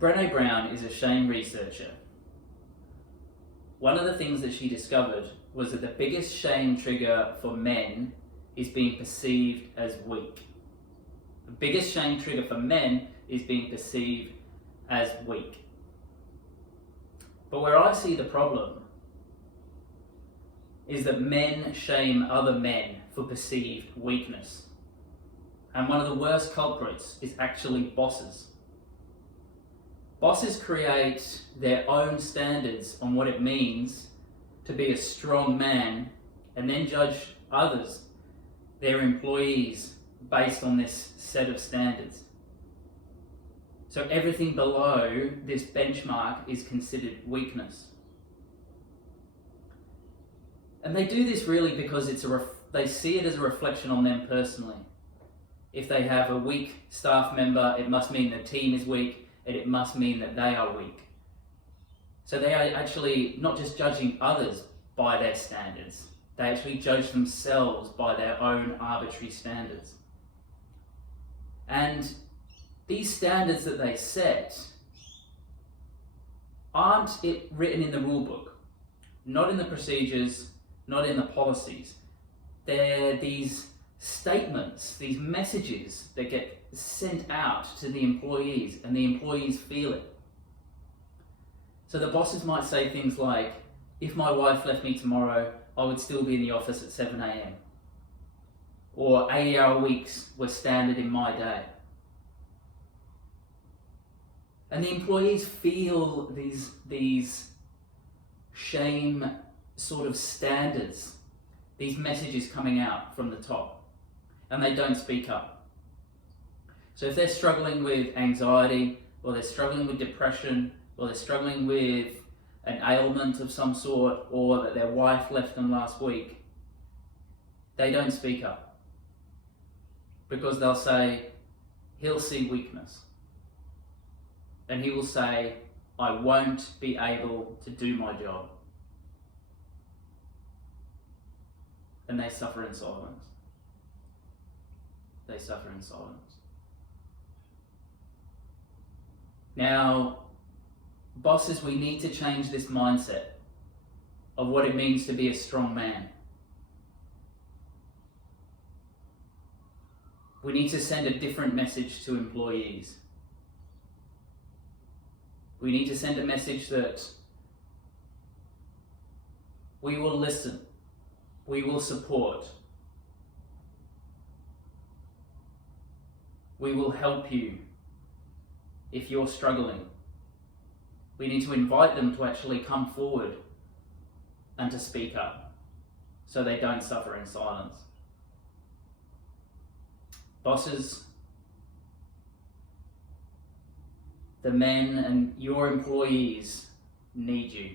Brené Brown is a shame researcher. One of the things that she discovered was that the biggest shame trigger for men is being perceived as weak. The biggest shame trigger for men is being perceived as weak. But where I see the problem is that men shame other men for perceived weakness. And one of the worst culprits is actually bosses. Bosses create their own standards on what it means to be a strong man and then judge others, their employees, based on this set of standards. So everything below this benchmark is considered weakness. And they do this really because they see it as a reflection on them personally. If they have a weak staff member, it must mean the team is weak, and it must mean that they are weak. So they are actually not just judging others by their standards, they actually judge themselves by their own arbitrary standards. And these standards that they set aren't written in the rule book, not in the procedures, not in the policies. They're these statements, these messages that get sent out to the employees, and the employees feel it. So the bosses might say things like, if my wife left me tomorrow, I would still be in the office at 7 a.m. Or 80-hour weeks were standard in my day. And the employees feel these shame sort of standards, these messages coming out from the top, and they don't speak up. So if they're struggling with anxiety, or they're struggling with depression, or they're struggling with an ailment of some sort, or that their wife left them last week, they don't speak up. Because they'll say, he'll see weakness. And he will say, I won't be able to do my job. And they suffer in silence. They suffer in silence. Now, bosses, we need to change this mindset of what it means to be a strong man. We need to send a different message to employees. We need to send a message that we will listen, we will support, we will help you if you're struggling. We need to invite them to actually come forward and to speak up so they don't suffer in silence. Bosses, the men and your employees need you.